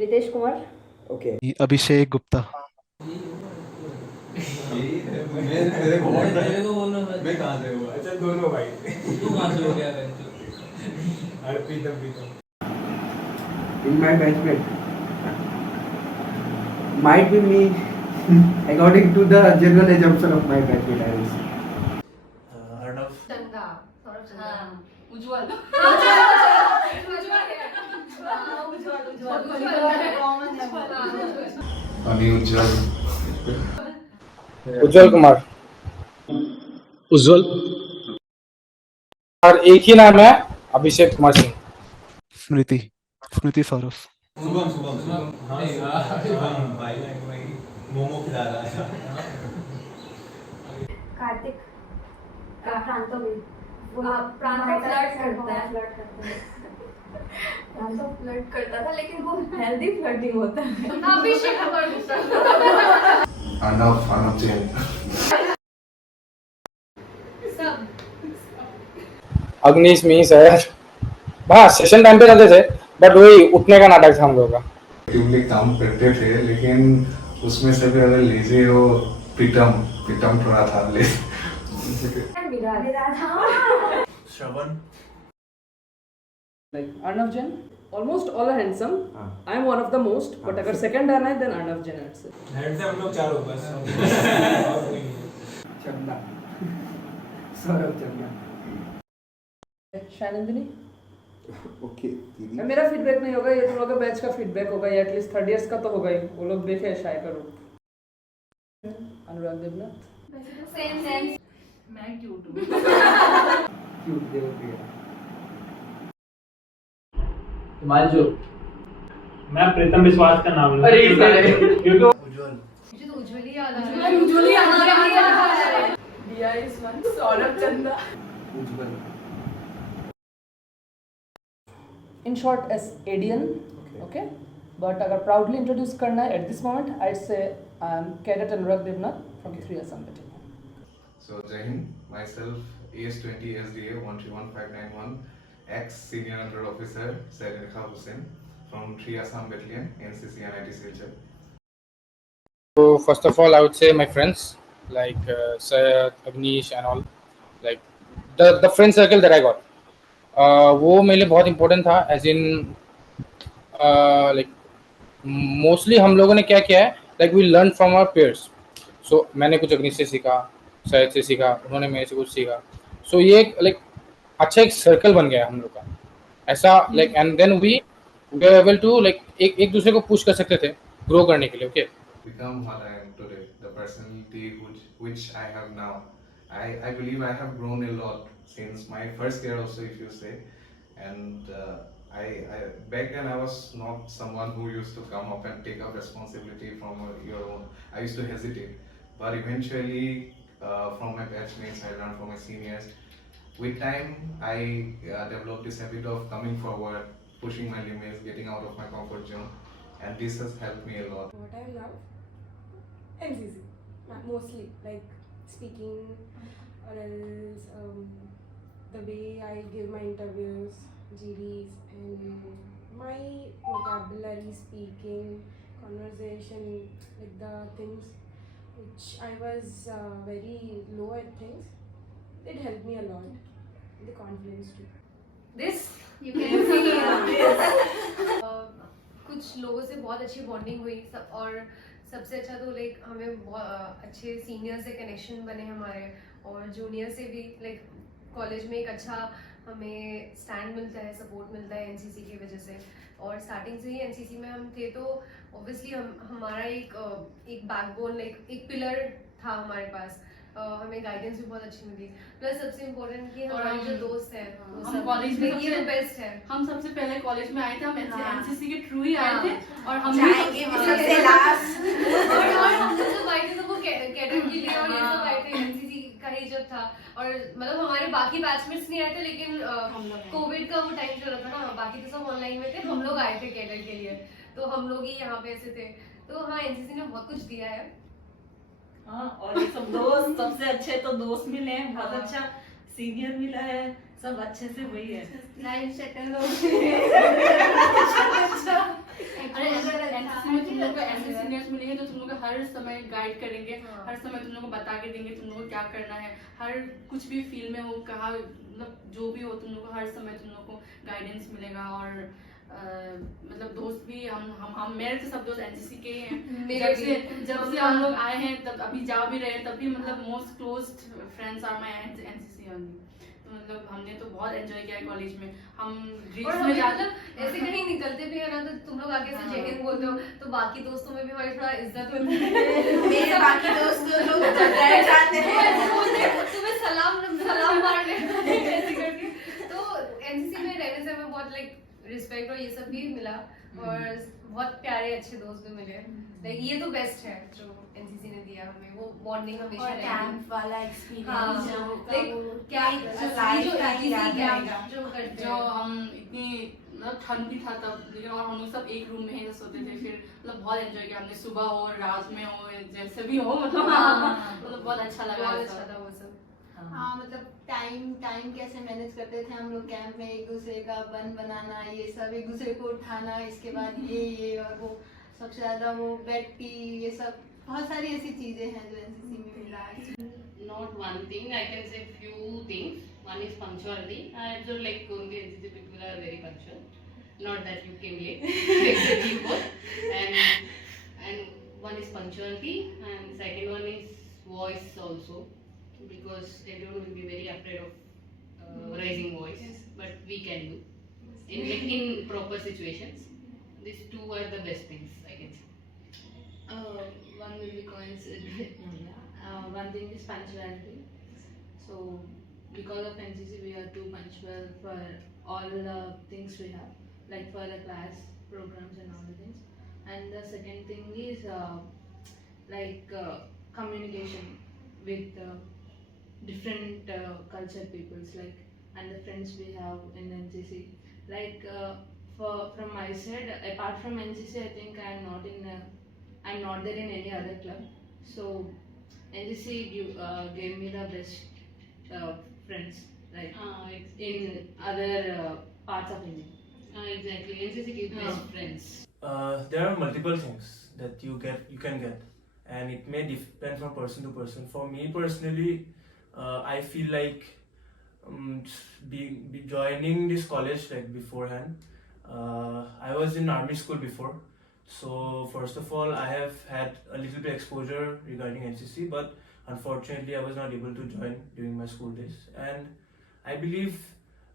Ritesh Kumar. Okay. Abhishek Gupta. मेरे को बोलना मैं कहाँ से हुआ? अच्छा दोनों भाई। तू कहाँ से हो गया बेंचो? अरे प्रीतम in my batchmate might be me according to the general assumption of my batchmate I will say. Arnav. चंदा, सौरभ चंदा। हाँ, उज्ज्वल। अभी उज्जवल। उज्जवल कुमार। उज्जवल। और एक ही नाम है, अभिषेक कुमार सिंह। स्मृति सौरभ। शुभम। हाँ शुभम भाई मोमो खिला रहा है। कार्तिक प्रांतो भी प्रांतो फ्लर्ट करता था लेकिन वो हेल्दी फ्लर्टिंग होता है। अभिषेक अर्णव जैन। सब अग्निश मीस है। हाँ सेशन टाइम पे रहते थे, बट वही उठने का नाटक था हम लोग का। एक्टिवली काम करते थे, लेकिन उसमें से भी अगर लीजिए वो प्रीतम थोड़ा था ले। श्रवण। Like Arnav Jain, almost all are handsome. I am one of the most, but अगर second आना है then Arnav Jain I'd say. Head से हम लोग चारों बस। चंदा, सौरभ चंदा। शायनंदिनी। ओके दीदी। मेरा फीडबैक नहीं होगा, ये तुम लोगों का बैच का फीडबैक होगा, या एटलीस्ट थर्ड इयर्स का तो होगा ही। वो लोग देखे शाय का रूप। अनुराग देवनाथ। सेम मैं क्यूट हूँ। क्यूट देवप्रिया। हिमांशु। मैं प्रीतम विश्वास का नाम लूं। अरे क्योंकि उज्जवल। मुझे तो उज्ज्वल याद आ रहा है। दिया इस वन सौरभ चंदा। उज्जवल। In short, as ADN, okay. But अगर proudly introduce करना है at this moment, I'd say I'm Cadet Anurag Devnath from 3 Assam Battalion. So Jai Hind, myself AS20 SDA 131591, ex-senior under officer Syed Rekha Hussain from 3 Assam Battalion, NCC NIT Silchar. So first of all, I would say my friends like Syed, Agnish and all, like the friend circle that I got. वो मेरे लिए बहुत important था, as in like mostly हम लोगों ने क्या किया है, like we learn from our peers. So मैंने कुछ अग्निश से सीखा, शायद से सीखा, उन्होंने मेरे से कुछ सीखा। सो ये लाइक अच्छा एक सर्कल बन गया हम लोग का ऐसा, like and then we were able to like एक दूसरे को पुश कर सकते थे ग्रो करने के लिए। Okay Become what I am today, the personality which I have now. I believe I have grown a lot since my first year also, if you say. And I back then I was not someone who used to come up and take up responsibility from your own. I used to hesitate, but eventually from my batchmates, I learned from my seniors. With time, I developed this habit of coming forward, pushing my limits, getting out of my comfort zone, and this has helped me a lot. What I love? NCC. Mostly like speaking or else the way I give my interviews, GDs, and my vocabulary, speaking, conversation, like the things which I was very low at things, it helped me a lot. The confidence too. This you can see. कुछ लोगों से बहुत अच्छी bonding हुई और सबसे अच्छा तो लाइक हमें बहुत अच्छे सीनियर से कनेक्शन बने हमारे, और जूनियर से भी लाइक कॉलेज में एक अच्छा हमें स्टैंड मिलता है, सपोर्ट मिलता है एनसीसी की वजह से। और स्टार्टिंग से ही एनसीसी में हम थे तो ऑब्वियसली हमारा एक बैकबोन, लाइक एक पिलर था हमारे पास। हमें गाइडेंस भी बहुत अच्छी मिली, प्लस सबसे इम्पोर्टेंट कि हमारे जो दोस्त हैं हम कॉलेज में ये तो बेस्ट है। हम सबसे पहले कॉलेज में आए थे, हम एनसीसी के थ्रू ही आए थे, और हम सबसे लास्ट और हम जब आए थे तो वो कैडेट के लिए, और ये सब आए थे एनसीसी का ही जब था। और मतलब हमारे बाकी बैचमेट्स नहीं आए थे, लेकिन कोविड का वो टाइम चल रहा था ना, बाकी तो सब ऑनलाइन में थे, हम लोग आए थे कैडेट के लिए, तो हम लोग ही यहाँ पे ऐसे थे। तो हाँ, एनसीसी ने बहुत कुछ दिया है। हाँ, और ये सब दोस्त सबसे अच्छे तो दोस्त मिले हैं, बहुत अच्छा सीनियर मिला है, सब अच्छे से वही है। लाइफ सेटल हो अरे हर समय गाइड करेंगे, हाँ। हर समय तुम लोग को बता के देंगे तुम लोग को क्या करना है, हर कुछ भी फील्ड में हो, कहा मतलब जो भी हो तुम लोग को हर समय तुम लोग को गाइडेंस मिलेगा। और मतलब दोस्त भी हम मेरे तो सब दोस्त एनसीसी के ही हैं। जब से हम लोग आए हैं तब अभी जा भी रहे हैं तब भी मतलब most close friends are my NCC only. तो मतलब हमने तो बहुत एंजॉय किया है कॉलेज में। हम और ड्रीम्स हमें में जा मतलब ऐसे कहीं निकलते भी है ना तो तुम लोग आगे से हाँ। जय हिंद बोलते हो तो बाकी दोस्तों में भी हमारी थोड़ा इज्जत होती है। मेरे बाकी दोस्त लोग डर जाते हैं तुम्हें सलाम मारने ऐसे करके। तो एनसीसी में रहने से हमें बहुत लाइक रिस्पेक्ट और ये सब भी मिला और बहुत प्यारे अच्छे दोस्त भी मिले। लाइक ये तो बेस्ट है जो एनसीसी ने दिया हमें, वो बॉन्डिंग हमेशा और रहेगी। कैंप वाला हाँ, एक्सपीरियंस लाइक क्या जो एनसीसी कैंप जो करते जो हैं हम इतनी मतलब ठंड भी था तब, लेकिन और हम लोग सब एक रूम में ही सोते थे। फिर मतलब बहुत एंजॉय किया हमने, सुबह हो रात में हो जैसे भी हो मतलब मतलब बहुत अच्छा लगा। बहुत अच्छा था वो सब। हाँ मतलब टाइम कैसे मैनेज करते थे हम लोग कैंप में, एक दूसरे का बन बनाना, ये सब एक दूसरे को उठाना, इसके बाद ये और वो सबसे ज्यादा वो बेड टी, ये सब बहुत सारी ऐसी चीजें हैं जो एनसीसी में मिला है। Not one thing, I can say few things. One is punctuality. I observe like only NCC people are very punctual. Not that you came late, except you both. And one is punctuality, and second one is voice also, because everyone will be very afraid of raising voice, but we can do in proper situations. These two are the best things I can say. One will be coincident. One thing is punctuality. So because of NCC we are too punctual for all the things we have, like for the class programs and all the things. And the second thing is communication with different culture peoples, like, and the friends we have in NCC. Like from my side, apart from NCC, I think I'm not there in any other club. So NCC gave me the best friends, like in other parts of India. Exactly, NCC gives best friends. There are multiple things that you can get, and it may depend from person to person. For me personally, I feel like joining this college like beforehand. I was in army school before, so first of all I have had a little bit exposure regarding NCC, but unfortunately I was not able to join during my school days. And I believe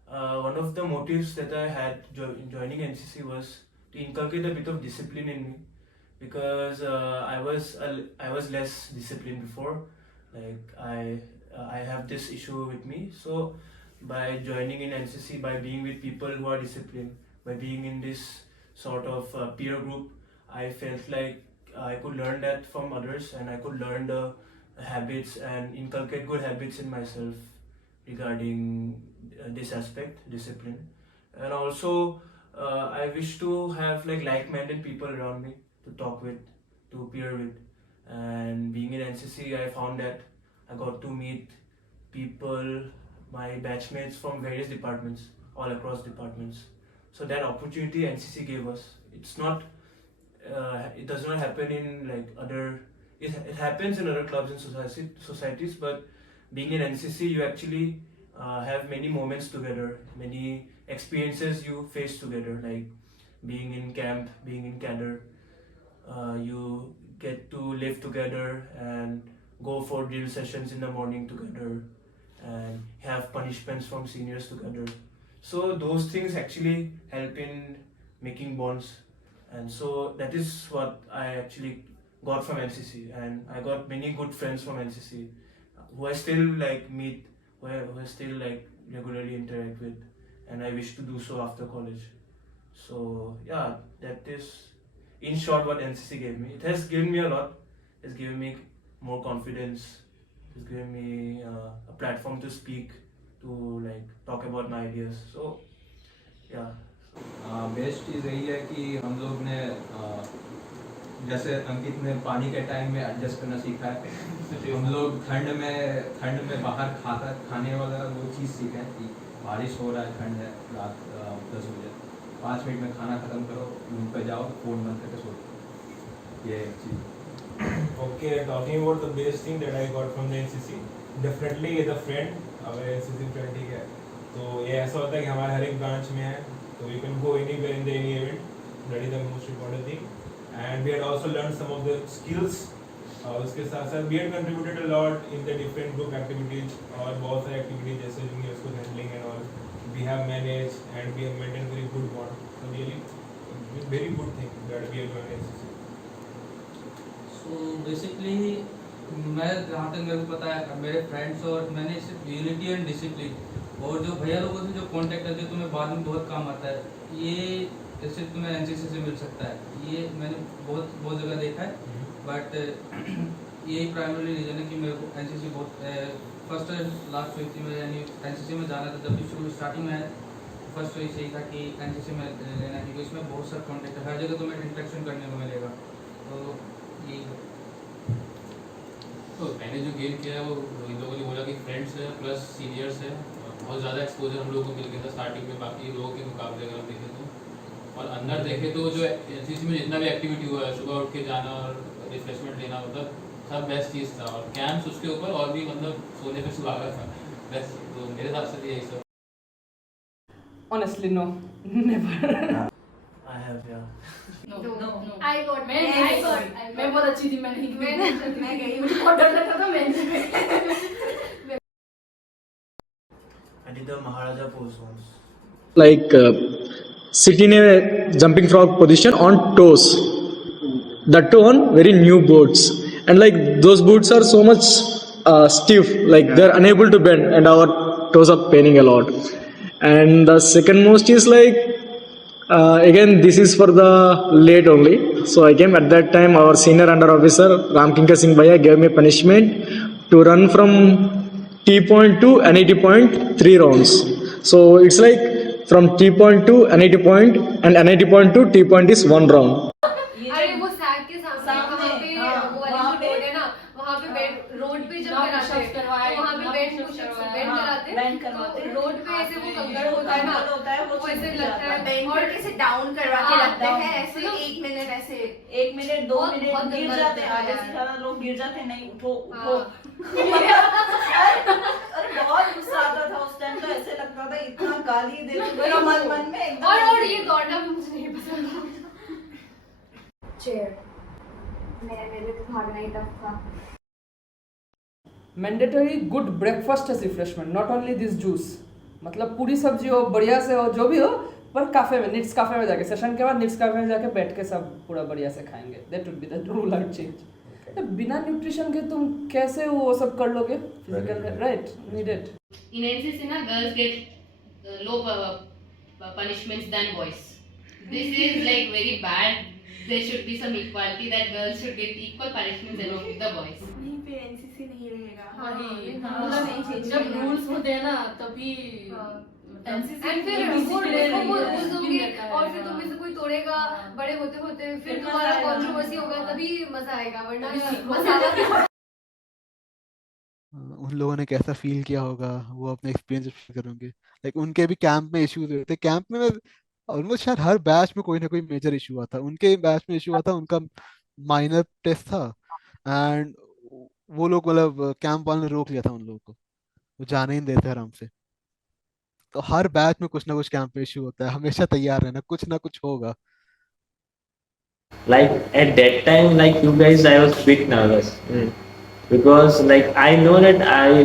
one of the motives that I had in joining NCC was to inculcate a bit of discipline in me, because I was less disciplined before. Like I have this issue with me. So by joining in NCC, by being with people who are disciplined, by being in this sort of peer group, I felt like I could learn that from others, and I could learn the habits and inculcate good habits in myself regarding this aspect, discipline. And also I wish to have like-minded people around me to talk with, to peer with. And being in NCC, I found that I got to meet people, my batchmates from various departments, all across departments. So that opportunity NCC gave us. It's not, it does not happen in like other, it happens in other clubs and societies, but being in NCC, you actually have many moments together, many experiences you face together, like being in camp, being in cadre. You get to live together and go for drill sessions in the morning together and have punishments from seniors together. So those things actually help in making bonds, and so that is what I actually got from NCC. And I got many good friends from NCC who I still meet, who I still regularly interact with, and I wish to do so after college. So yeah, that is in short what NCC gave me. It has given me a lot. It's given me more confidence. It's given me a platform to speak, to talk about my ideas. So yeah. Best चीज़ यही है कि हम लोग ने जैसे अंकित ने पानी के टाइम में एडजस्ट करना सीखा है, हम लोग ठंड में बाहर खाने वाला वो चीज़ सीखा है कि बारिश हो रहा है, ठंड है, रात 10 बजे 5 मिनट में खाना ख़त्म करो, रूम पे जाओ, फ़ोन बंद करके सो, ये एक चीज़। Okay, talking about the best thing that I got from the NCC, definitely as a friend, our NCC friend, ठीक है, तो ये ऐसा होता है कि हमारे हर एक ब्रांच में है, तो you can go anywhere in the any event, that is the most important thing, and we had also learned some of the skills, उसके साथ साथ we had contributed a lot in the different group activities और बहुत सारे activities जैसे juniors को handling and all, we have managed and we have maintained very good bond, so really very good thing that we have joined NCC. So basically मैं जहाँ तक मेरे को पता है मेरे फ्रेंड्स और मैंने सिर्फ यूनिटी एंड डिसिप्लिन और जो भैया लोगों से जो कांटेक्ट है जो तुम्हें बाद में बहुत काम आता है, ये सिर्फ तुम्हें एनसीसी से मिल सकता है, ये मैंने बहुत जगह देखा है, बट यही प्राइमरी रीज़न है कि मेरे को एनसीसी बहुत फर्स्ट लास्ट वीक में यानी एनसीसी में जाना था, जब भी शुरू स्टार्टिंग में फर्स्ट चॉइस यही था कि एनसीसी में लेना, क्योंकि इसमें बहुत सारा कॉन्टेक्ट है, हर जगह तुम्हें इंटरेक्शन करने को मिलेगा, तो यही है। तो मैंने जो गेम किया है वो इन लोगों ने बोला कि फ्रेंड्स है प्लस सीनियर्स है, बहुत ज़्यादा एक्सपोजर हम लोगों को मिल गया था स्टार्टिंग में बाकी लोगों के मुकाबले अगर हम देखें तो, और अंदर देखें तो जो एनसीसी में जितना भी एक्टिविटी हुआ है, सुबह उठ के जाना और रिफ्रेशमेंट लेना, मतलब सब बेस्ट चीज़ था, और कैंप्स उसके ऊपर और भी मतलब सोने पे सुहागा था बेस्ट, तो मेरे हिसाब से यही सब। Honestly, no, never. I have, yeah. No, no, no. I got मैं बहुत अच्छी थी, मैं गई, मुझे बहुत डर लगता था, मैं I did the Maharaja pose once. Like sit in a jumping frog position on toes, that too on very new boots, and like those boots are so much stiff, like they're unable to bend and our toes are paining a lot. And the second most is like again this is for the late only, so I came at that time. Our senior under officer Ramkinkar Singh Bhaiya gave me punishment to run from T point to NIT point 3 rounds. So it's like from T point to NIT point and NIT point to T point is 1 round. अरे वो सैग के सामने वहाँ पे वो वाली जो road है ना, वहाँ पे बेड रोड पे जब कराते हैं तो वहाँ पे बेड कराते हैं, तो रोड पे ऐसे वो कंकड़ होता है ना, वो ऐसे लगता है बेंच पर कैसे डाउन करवा के लगते हैं, ऐसे 1 मिनट, ऐसे 1 मिनट 2 मिनट गिर जाते हैं, आधे से ज्यादा लोग गिर जाते हैं, नहीं उठो उठो। अरे बहुत गुस्सा आता था उस टाइम, तो ऐसे लगता था इतना गाली देते मेरा मन में एकदम, और ये दौड़ना मुझे नहीं पसंद। चेयर मेरे को भागना ही टफ था। Mandatory good breakfast as refreshment, not only this juice, मतलब पूरी सब्जी हो, बढ़िया से हो, जो भी हो, पर काफ़े में, निट्स काफ़े में जाके, सेशन के बाद निट्स काफ़े में जाके बैठ के सब पूरा बढ़िया से खाएंगे, that would be the rule I change. बिना न्यूट्रिशन के तुम कैसे वो सब कर लोगे physical, right, needed. In NCC na girls get low punishments than boys. This is like very bad. There should be some equality, that girls should get equal punishments along with the boys. नहीं पे NCC नहीं रहेगा, हाँ, जब rules होते हैं ना तभी एनसीसी एंड फिर वो रूल्स होंगे और फिर तुम में से कोई तोड़ेगा, बड़े होते होते फिर तुम्हारा कंट्रोवर्सी होगा, तभी मजा आएगा, वरना मजा उन लोगों ने कैसा फील किया होगा वो अपने एक्सपीरियंस शेयर करेंगे। लाइक उनके भी कैंप में इश्यूज हुए थे, कैंप में ऑलमोस्ट शायद हर बैच में कोई ना कोई मेजर इशू हुआ था, उनके बैच में इशू हुआ था, उनका माइनर टेस्ट था एंड वो लोग मतलब कैंप वालों ने रोक लिया था उन लोगों को, वो जाने ही नहीं देते आराम से। तो हर बैच में कुछ ना कुछ कैंप में इशू होता है, हमेशा तैयार रहना, कुछ ना कुछ होगा। Like at that time, like you guys, I was a bit nervous because like I know that I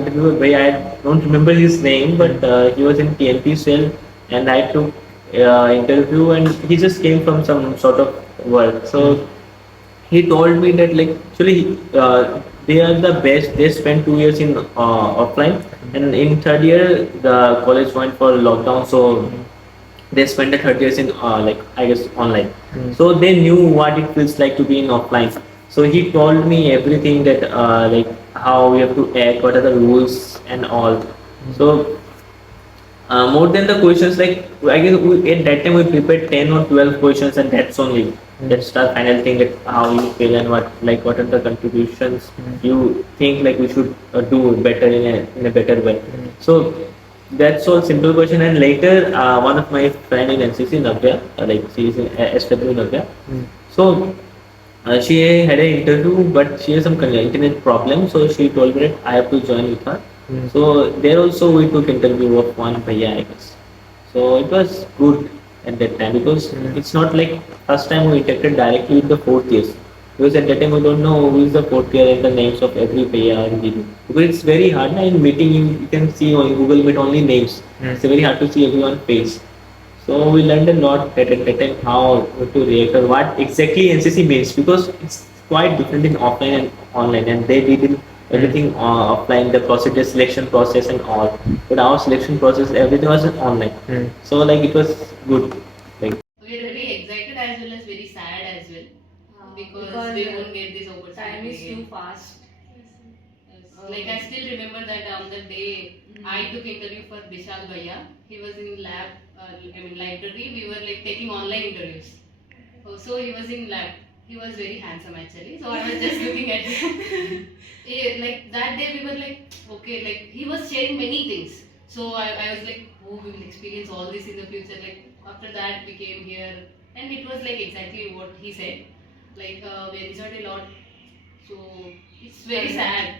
don't remember his name, but he was in TNP cell and I took interview and he just came from some sort of work. So he told me that like actually they are the best. They spent 2 years in offline and in 3rd year the college went for lockdown, so they spent the 3rd years in like I guess online. So they knew what it feels like to be in offline. So he told me everything that like how we have to act, what are the rules and all. So more than the questions, like I guess at that time we prepared 10 or 12 questions and that's only that's the final thing, like how you feel and what are the contributions you think like we should do better in a better way. So that's all simple question. And later one of my friend in NCC, Navya, like she is in SW Navya, so She had an interview, but she has some kind of internet problem, so she told me that I have to join with her. So there also we took interview of one bhaiya, I guess. So it was good at that time because it's not like first time we interacted directly with the fourth years. Because at that time we don't know who is the fourth year and the names of every bhaiya and Guru. Because it's very hard. In meeting you can see on Google Meet only names. It's very hard to see everyone's face. So we learned a lot at that time how to react or what exactly NCC means, because it's quite different in offline and online, and they did everything offline, the procedure, selection process and all. But our selection process, everything was online. So like it was good. Like We're very excited as well as very sad as well because we won't get this opportunity. Time is again. too fast. Like I still remember that on the day I took interview for Vishal Bhaiya. He was in lab, library. We were like taking online interviews. So he was in lab. He was very handsome actually. So I was just looking at him. Like that day we were like, okay, like he was sharing many things. So I was like, oh, we will experience all this in the future. Like after that we came here and it was like exactly what he said. Like we enjoyed a lot. So it's very sad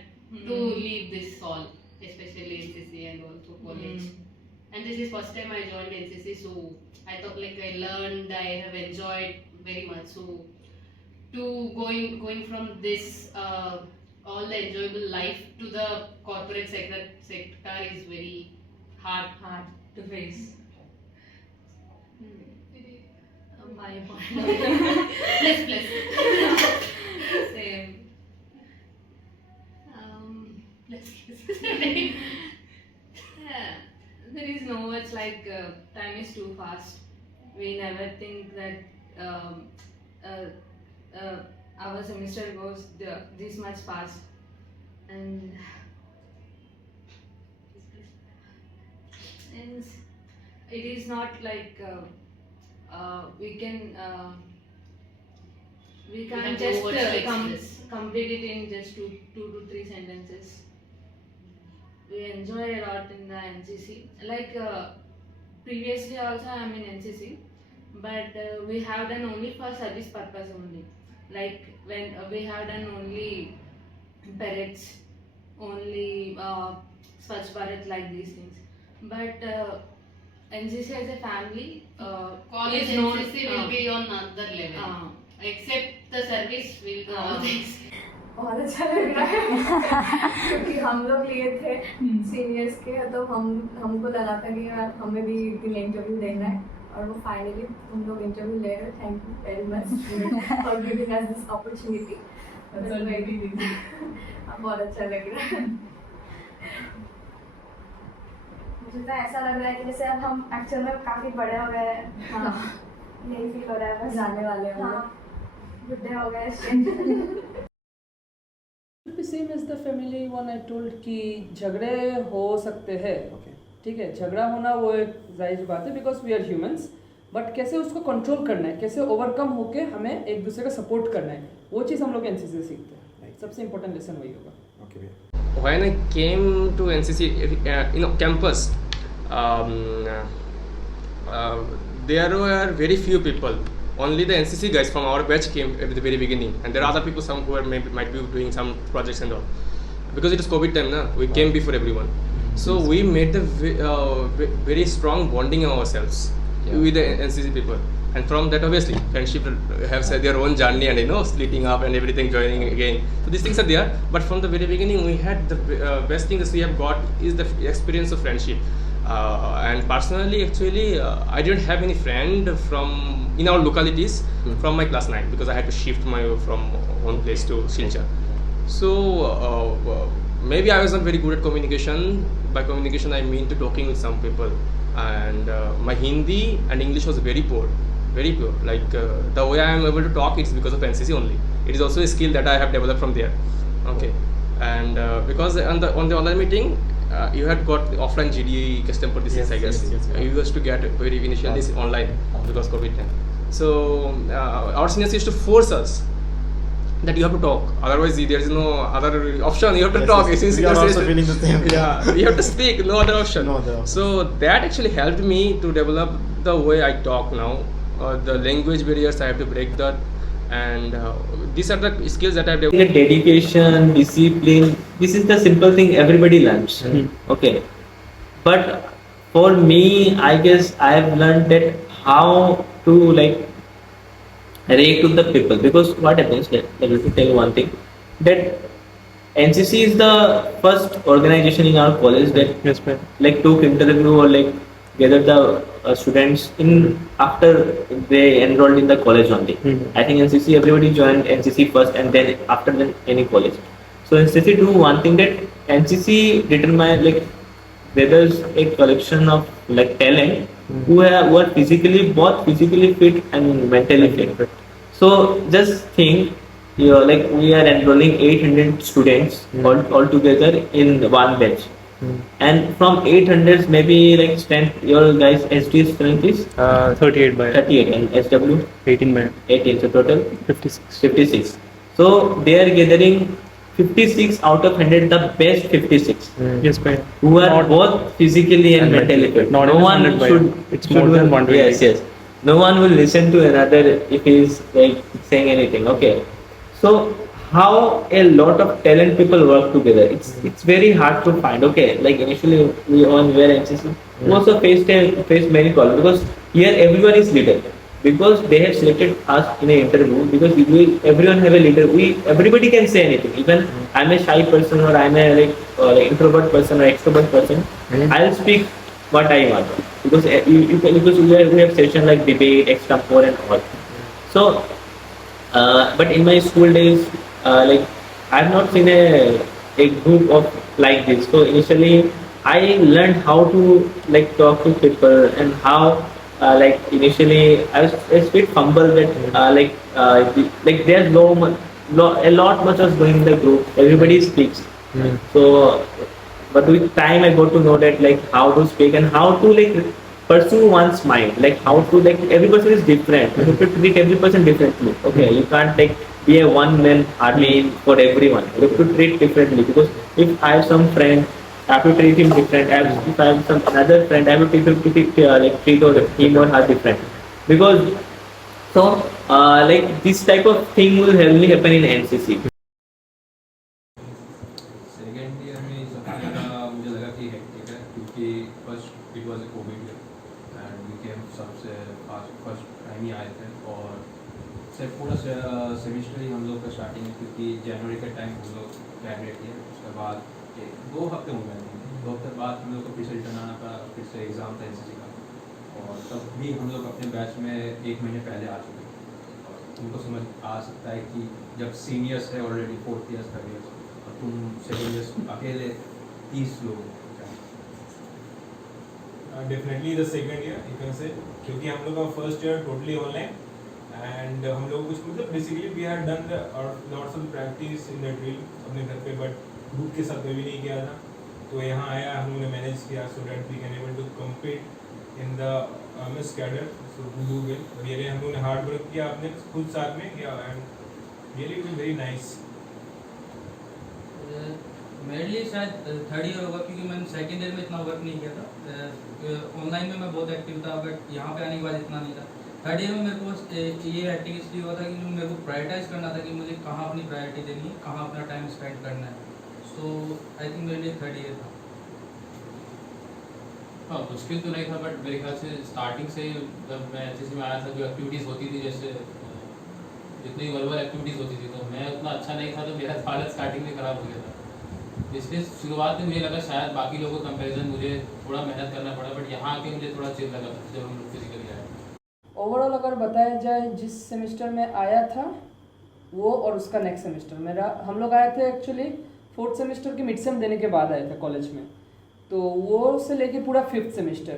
to leave this all, especially NCC and also college. And this is first time I joined NCC, so I thought like I learned, I have enjoyed very much. So to going from this all the enjoyable life to the corporate sector is very hard to face. My point. Plus. Same. Yeah, there is no much like time is too fast. We never think that our semester goes this much fast, and it is not like we can't have just no words to express. complete it in just two to three sentences. We enjoy a lot in the NCC. Like previously also I am in NCC, but we have done only for service purpose only. Like when we have done only parades, only Swachh Bharat, like these things. But NCC as a family, College is known- NCC will be on another level. Except the service will be all this. बहुत अच्छा लग रहा है क्योंकि हम लोग लिए थे सीनियर्स के, तो हमको लगा था कि यार हमें भी एक दिन इंटरव्यू देना है, और वो फाइनली हम लोग इंटरव्यू ले रहे हैं. Thank you very much for giving us this opportunity. बहुत अच्छा लग रहा है. मुझे तो ऐसा लग रहा है कि जैसे अब हम एक्चुअल में काफ़ी बड़े हो गए हैं. हाँ, यही फील हो रहा है. बस जाने वाले हैं. हाँ, बुढ़े हो गए. It will be same as the family one I told कि झगड़े हो सकते हैं. ठीक है, झगड़ा होना वो एक जायज़ बात है because we are humans, but कैसे उसको कंट्रोल करना है, कैसे ओवरकम होके हमें एक दूसरे का सपोर्ट करना है, वो चीज़ हम लोग एनसीसी से सीखते हैं. सबसे इंपॉर्टेंट लेसन वही होगा. When I came to NCC, campus, there were very few people. Only the NCC guys from our batch came at the very beginning, and there are other people, some who are might be doing some projects and all. Because it is COVID time, na, we came before everyone. So we made the very strong bonding ourselves with the NCC people, and from that obviously friendship have their own journey and splitting up and everything, joining again. So these things are there, but from the very beginning we had the best thing that we have got is the experience of friendship. And personally, actually, I didn't have any friend in our localities from my class 9 because I had to shift from one place to Silchar. So maybe I was not very good at communication. By communication, I mean to talking with some people. And my Hindi and English was very poor, very poor. Like the way I am able to talk, it's because of NCC only. It is also a skill that I have developed from there. Okay, and because on the online meeting. You had got offline GD custom participants, I guess. You used to get very initially online because COVID time. So our seniors used to force us that you have to talk. Otherwise, there is no other option. You have to talk. Yes. We are also feeling the same. Yeah, you have to speak. No other option. So that actually helped me to develop the way I talk now. The language barriers I have to break that, and these are the skills that I've The developed. dedication, discipline, this is the simple thing everybody learns. Okay, but for me, I guess I have learned that how to like relate to the people, because what happens, let me tell you one thing, that NCC is the first organization in our college that like took interview or like gathered the students in after they enrolled in the college only. I think NCC, everybody joined NCC first and then after then any college. So NCC do one thing, that NCC determine like there's a collection of like talent who are physically, both physically fit and mentally fit. So just think, like we are enrolling 800 students all together in one batch. And from 800 maybe like strength, your guys ST strength is 38 by 38 and SW 18 by 18, so total 56. So they are gathering 56 out of 100, the best 56. Yes, by Who are both physically and mentally fit. Not No even one 100 by, should. it's more than 120. Yes. No one will listen to another if he is like saying anything. Okay. So how a lot of talent people work together. It's very hard to find. Okay, like initially we all were NCC. We also faced many problems, because here everyone is leader. Because they have selected us in an interview, because everyone have a leader. Everybody can say anything. Even I'm a shy person, or I'm a like introvert person or extrovert person. I'll speak what I want, because we have session like debate, extempore and all. So, but in my school days, like I've not seen a group of like this. So initially, I learned how to like talk to people, and how like initially I was a bit humble that like there's a lot much was going in the group. Everybody speaks. So, but with time I got to know that like how to speak and how to like pursue one's mind, like how to like every person is different. You have to treat every person differently. Okay, you can't like be a one man army for everyone. You have to treat differently, because if I have some friend, I have to treat him different. If I have some another friend, I have to treat him or her different. Because so like this type of thing will only happen in NCC. Second year में सबसे ज़्यादा मुझे लगा कि hectic है, क्योंकि first it was a COVID year and we came सबसे first time ही आए थे, और सिर्फ पूरा सेमिस्टर ही हम लोग का स्टार्टिंग है, क्योंकि जनवरी के टाइम हम लोग ग्रेजुएट किए। उसके बाद 2 हफ्ते हो गए, 2 हफ्ते बाद हम लोग को फिर से रिटर्न आना पड़ा, फिर से एग्ज़ाम था NCC का, और तब भी हम लोग अपने बैच में 1 महीने पहले आ चुके थे। उनको समझ आ सकता है कि जब सीनियर्स है already 4th years 3rd years, और तुम 2nd ईयर्स अकेले 30 लोग। Definitely the second year you can say, क्योंकि हम लोग का first year totally online, and हम लोग कुछ मतलब basically we had done lots of practice in the drill अपने घर पे, बट ग्रुप के साथ कभी नहीं किया था। तो यहाँ आया, हम लोगों ने मैनेज किया so that we can able to compete in the miss cadre, so we do well. Really हम लोगों ने हार्ड वर्क किया, अपने खुद साथ में किया, and really it was very nice. मेरे लिए शायद 3rd ईयर होगा, क्योंकि मैंने 2nd ईयर में इतना वर्क नहीं किया था। ऑनलाइन में मैं बहुत एक्टिव था, बट यहाँ पे आने के बाद इतना नहीं था। 3rd ईयर में मेरे को ये एक्टिव इसलिए हुआ था कि मेरे को प्रायोरिटाइज करना था कि मुझे कहाँ अपनी प्रायोरिटी देनी है, कहाँ अपना टाइम स्पेंड करना है। सो आई थिंक मेरे लिए 3rd ईयर था। हाँ, मुश्किल तो नहीं था, बट मेरे ख्याल से स्टार्टिंग से जब मैं NCC में आया था, जो एक्टिविटीज़ होती थी, जैसे जितनी वर्बल एक्टिविटीज़ होती थी, तो मैं उतना अच्छा नहीं था, तो मेरा हालत स्टार्टिंग में ख़राब हो गया था। इसलिए शुरुआत में मुझे लगा शायद बाकी लोगों के कंपैरिजन मुझे थोड़ा मेहनत करना पड़ा, बट यहाँ आके मुझे थोड़ा चिल लगा था जब हम लोग फिजिकली आए। ओवरऑल अगर बताया जाए, जिस सेमेस्टर में आया था वो और उसका नेक्स्ट सेमेस्टर, हम लोग आए थे एक्चुअली 4th सेमेस्टर के मिड सेम देने के बाद आए थे कॉलेज में, तो वो से लेके पूरा 5th सेमेस्टर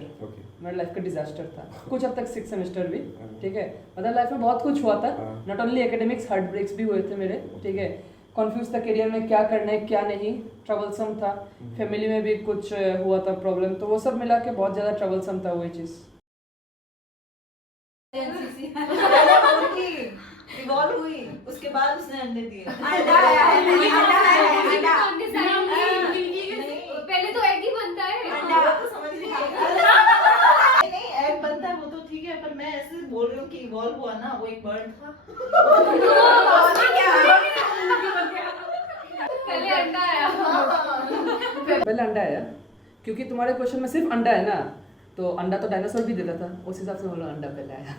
मेरा लाइफ का डिजास्टर था। कुछ हद तक 6th सेमेस्टर भी, ठीक है, मतलब लाइफ में बहुत कुछ हुआ था, not only academics, heart breaks भी हुए थे मेरे, ठीक है, कॉन्फ्यूज था करियर में क्या करना है क्या नहीं, ट्रबलसम था, फैमिली में भी कुछ हुआ था प्रॉब्लम, तो वो सब मिला के बहुत ज़्यादा ट्रबलसम था वही चीज़। इवॉल्व हुई, उसके बाद उसने अंडे दिए। पहले तो एग ही बनता है, अंडा तो समझ नहीं एग बनता है वो तो ठीक है, पर मैं ऐसे बोल रही हूँ कि इवॉल्व हुआ ना, वो एक बर्ड था। पहले अंडा आया। पहले अंडा आया क्योंकि तुम्हारे क्वेश्चन में सिर्फ अंडा है ना, तो अंडा तो डायनासोर भी देता था, उस हिसाब से बोलो अंडा पहले आया।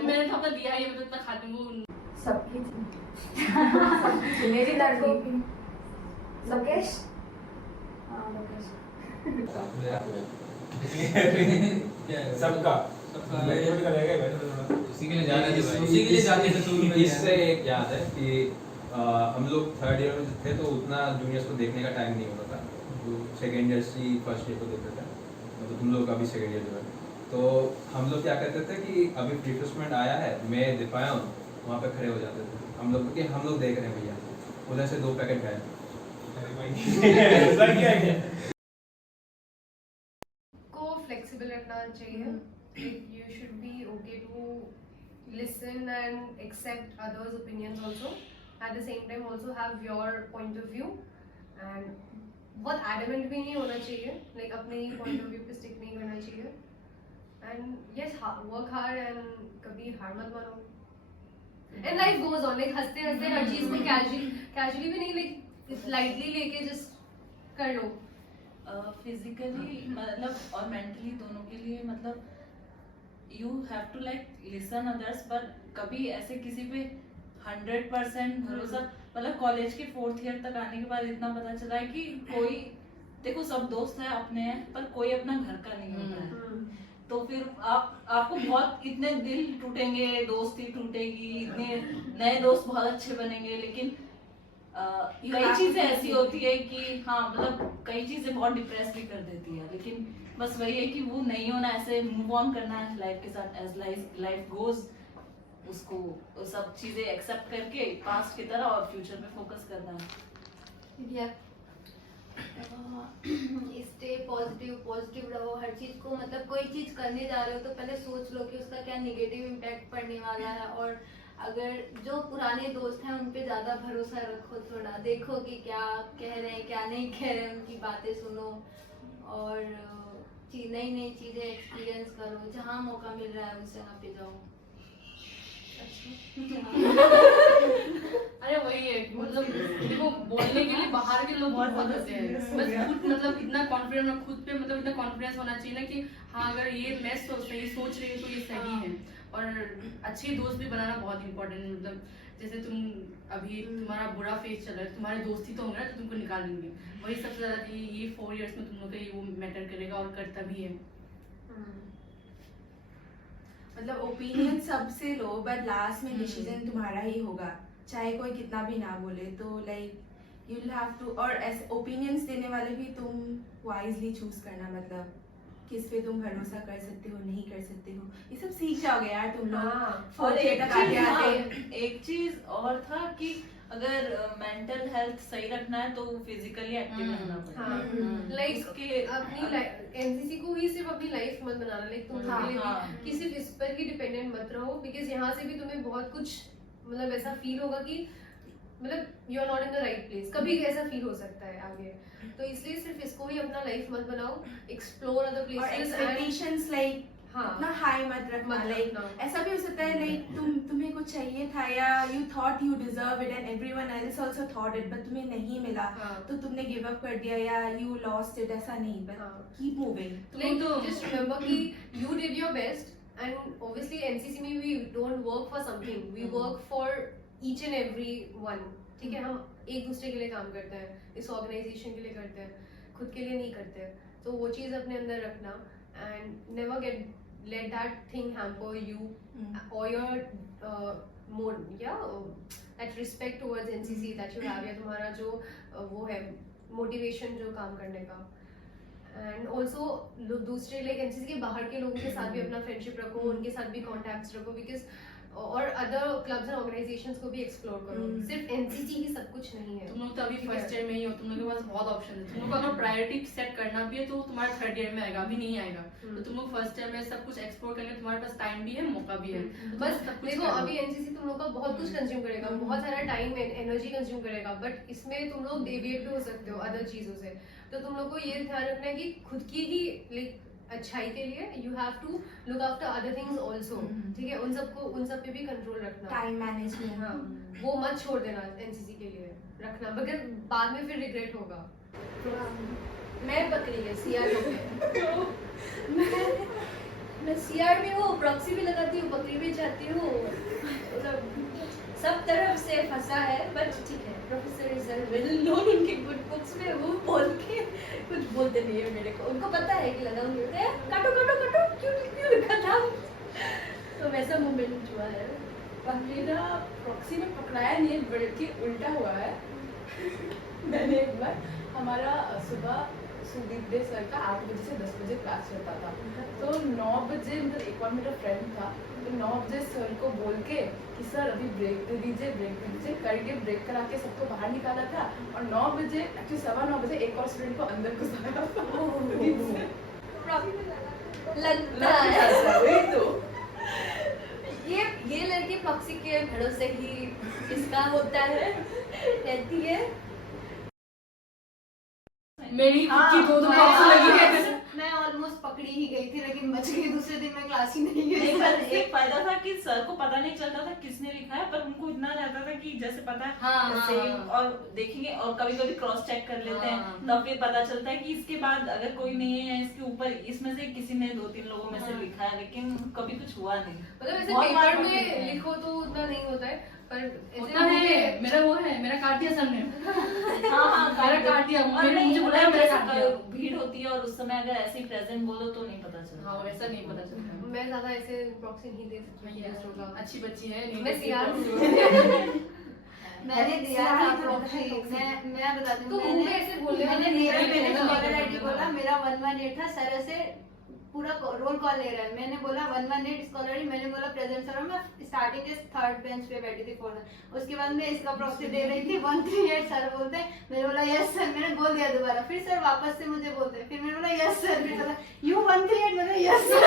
मैंने तो आपको दिया ही, मतलब इतना खाती हूँ। सबकी मेरी लड़की लोकेश। सबका उसी के लिए जाने दे भाई, उसी के लिए जाने दे। तो इससे एक याद है कि हम लोग थर्ड ईयर में थे तो उतना जूनियर्स को देखने का टाइम नहीं होता था, जो सेकेंड ईयर से फर्स्ट ईयर को देखते थे, मतलब तुम लोग का भी सेकेंड ईयर जो है। तो हम लोग क्या करते थे कि अभी रिफ्रेशमेंट आया है, मैं दिखाया हूँ, वहाँ पे खड़े हो जाते थे हम लोग, क्योंकि हम लोग देख रहे हैं भैया, उधर से 2 पैकेट गए। को फ्लेक्सिबल रखना चाहिए। You should be okay to listen and accept others' opinions also. At the same time, also have your point of view and बहुत adamant भी नहीं होना चाहिए, like अपने ही point of view पे stick नहीं करना चाहिए। And yes, work hard and कभी हार मत मानो। And life goes on, like हंसते हंसते हर चीज को casually भी नहीं, like lightly लेके just कर लो। फिजिकली मतलब और मेंटली दोनों के लिए, मतलब you have to like listen others, but कभी ऐसे किसी पे 100% भरोसा, मतलब कॉलेज के 4th ईयर तक आने के बाद इतना पता चला है कि कोई, देखो सब दोस्त हैं अपने हैं, पर कोई अपना घर का नहीं होता है। तो फिर आपको बहुत इतने दिल टूटेंगे, दोस्ती टूटेगी, इतने नए दोस्त बहुत अच्छे बनेंगे, लेकिन कई चीजें ऐसी होती है कि हाँ मतलब कई चीजें बहुत डिप्रेस भी कर देती है, लेकिन बस वही है कि वो नहीं होना, ऐसे मूव ऑन करना है लाइफ के साथ, एज लाइफ गोज, उसको सब चीजें एक्सेप्ट करके पास्ट की तरह और फ्यूचर पे फोकस करना है। स्टे पॉजिटिव रहो हर चीज को, मतलब कोई चीज करने जा रहे हो तो पहले सोच लो कि उसका क्या नेगेटिव इम्पैक्ट पड़ने वाला है, और अगर जो पुराने दोस्त हैं उन पे ज्यादा भरोसा रखो, थोड़ा देखो कि क्या कह रहे हैं क्या नहीं कह रहे हैं, उनकी बातें सुनो और नई चीजें एक्सपीरियंस करो, जहाँ मौका मिल रहा है उस जगह पे जाओ। अरे वही है, मतलब देखो बोलने के लिए बाहर के लोग बहुत होते हैं, बस खुद मतलब इतना कॉन्फिडेंस खुद पे, मतलब इतना कॉन्फिडेंस होना चाहिए ना कि हाँ अगर ये मैं सोच रही हूँ तो ये सही है। और अच्छे दोस्त भी बनाना बहुत इम्पोर्टेंट है, मतलब जैसे तुम अभी तुम्हारा बुरा फेज चल रहा है, तुम्हारे दोस्त ही तो होंगे ना जो तुमको निकाल देंगे, वही सबसे ज्यादा ये 4 इयर्स में तुम लोग का ये वो मैटर करेगा और करता भी है। मतलब ओपिनियन सबसे लो, बट लास्ट में डिसीजन तुम्हारा ही होगा, चाहे कोई कितना भी ना बोले। तो like you will have to, और ऐसे ओपिनियंस देने वाले भी तुम वाइजली चूज करना, मतलब किस पे तुम भरोसा कर सकते हो नहीं कर सकते हो, ये सब सीख जाओगे यार तुम लोग। और एक चीज और था कि अगर मेंटल हेल्थ सही रखना है तो फिजिकली एक्टिव रहना पड़ेगा। लाइक अपनी एनसीसी को ही सिर्फ अपनी लाइफ मत बनाना, लाइक तुम कि सिर्फ इस पर ही डिपेंडेंट मत रहो, बिकॉज यहाँ से भी तुम्हें बहुत कुछ मतलब ऐसा फील होगा कि मतलब you are not in the right place, कभी ऐसा फील हो सकता है आगे। तो इसलिए सिर्फ इसको ही अपना लाइफ मत बनाओ, explore other places, expectations like इतना हाई मत रखना, लाइक ऐसा भी हो सकता है लाइक तुम्हें कुछ चाहिए था या you thought you deserve it and everyone else also thought it, but तुम्हें नहीं मिला तो तुमने गिव अप कर दिया या यू लॉस्ट इट, ऐसा नहीं, but keep moving. Like just remember कि you did your best, and obviously NCC में we don't work for something, we work for each and every one, ठीक है। हम एक दूसरे के लिए काम करते हैं, इस ऑर्गेनाइजेशन के लिए करते हैं, खुद के लिए नहीं करते हैं। तो वो चीज़ अपने अंदर रखना and never let that thing hamper you or your that respect towards NCC that you have, या तुम्हारा जो वो है मोटिवेशन जो काम करने का। एंड ऑल्सो दूसरे लाइक एनसीसी के बाहर के लोगों के साथ भी अपना फ्रेंडशिप रखो, उनके साथ भी कॉन्टैक्ट्स रखो, बिकॉज और अदर क्लब्स एंड ऑर्गेनाइजेशंस को भी एक्सप्लोर करो। सिर्फ एनसीसी ही सब कुछ नहीं है। तुम लोग तो अभी फर्स्ट ईयर में ही हो, तुम लोग के पास बहुत ऑप्शन है। तुम लोग को अगर प्रायोरिटी सेट करना भी है तो तुम्हारा थर्ड ईयर में आएगा, अभी नहीं आएगा। तो तुम लोग फर्स्ट ईयर में सब कुछ एक्सप्लोर करने तुम्हारे पास टाइम भी है, मौका भी है। बस देखो अभी एनसीसी तुम लोग का बहुत कुछ कंज्यूम करेगा, बहुत सारा टाइम एनर्जी कंज्यूम करेगा, बट इसमें तुम लोग डेविएट भी हो सकते हो अदर चीजों से। तो तुम लोग को ये ध्यान रखना है कि खुद की ही लाइक अच्छाई के लिए you have to look after other things also, ठीक है? उन सब पे भी कंट्रोल रखना, टाइम मैनेजमेंट, हाँ वो मत छोड़ देना एनसीसी के लिए रखना, मगर बाद में फिर रिग्रेट होगा। मैं बकरी है सीआर में मैं सीआर में हूँ, प्रॉक्सी भी लगाती हूँ, बकरी भी चाहती हूँ, मतलब सब तरफ से फंसा है। बट ठीक है, प्रोफेसर इज वेल नोन उनके गुड बुक्स में, वो बोल के कुछ बोलते नहीं है मेरे को, उनको पता है कि लगाऊंगी, काटो काटो काटो क्यों लिखा था। तो वैसा मोमेंट हुआ है। बाकी ना प्रॉक्सी में पकड़ाया नहीं है, बल्कि उल्टा हुआ है। मैंने एक बार हमारा सुबह सुदीप डे सर का 8 बजे से 10 बजे क्लास रहता था, तो 9 बजे मतलब एक बार मेरा फ्रेंड था, तो 9 बजे सर को बोल के कि सर अभी ब्रेक दे दीजिए करके ब्रेक करा के सबको बाहर निकाला था। और 9 बजे एक्चुअली 9:15 बजे एक और स्टूडेंट को अंदर घुसाया वही तो ये लड़की प्रॉक्सी के भरोसे से ही इसका होता है, रहती है। मेरी खुद की दो प्रॉक्सी लगी है। मैं ऑलमोस्ट पकड़ी ही गई थी, लेकिन बच गई। दूसरे दिन मैं क्लास ही नहीं गई। एक फायदा था कि सर को पता नहीं चलता था किसने लिखा है, पर उनको इतना रहता था कि जैसे पता है सेम और देखेंगे, और कभी कभी क्रॉस चेक कर लेते हैं, तब फिर पता चलता है कि इसके बाद अगर कोई नहीं है इसके ऊपर, इसमें से किसी ने 2-3 लोगों में से लिखा है, लेकिन कभी कुछ हुआ नहीं। मतलब ऐसे पेपर में लिखो तो उतना नहीं होता है, पर होता है। मेरा वो है, मेरा काट दिया सर ने। मेरा काट दिया, मुझे बुलाया, मेरा काट दिया। भीड़ होती है और उस समय अगर ऐसे ही प्रेजेंट बोलो तो नहीं पता चलता। हाँ वैसा नहीं पता चलता। मैं ज्यादा ऐसे प्रॉक्सी नहीं दे सकती, अच्छी बच्ची है, मैं सीआर मैंने दिया था प्रॉक्सी। मैं बताती हूँ, मैंने मेरा आईडी बोला, मेरा 118 था। सर से पूरा रोल कॉल ले रहा है, मैंने बोला 118 स्कॉलर, मैंने बोला प्रेजेंट सर। मैं स्टार्टिंग के 3rd बेंच पे बैठी थी 4th। उसके बाद मैं इसका प्रॉक्सी दे रही थी 138 सर बोलते हैं, मैंने बोला यस सर, मैंने बोल दिया दोबारा। फिर सर वापस से मुझे बोलते हैं, फिर मैंने बोला यस सर, फिर बोला यू 138, मैंने यस सर।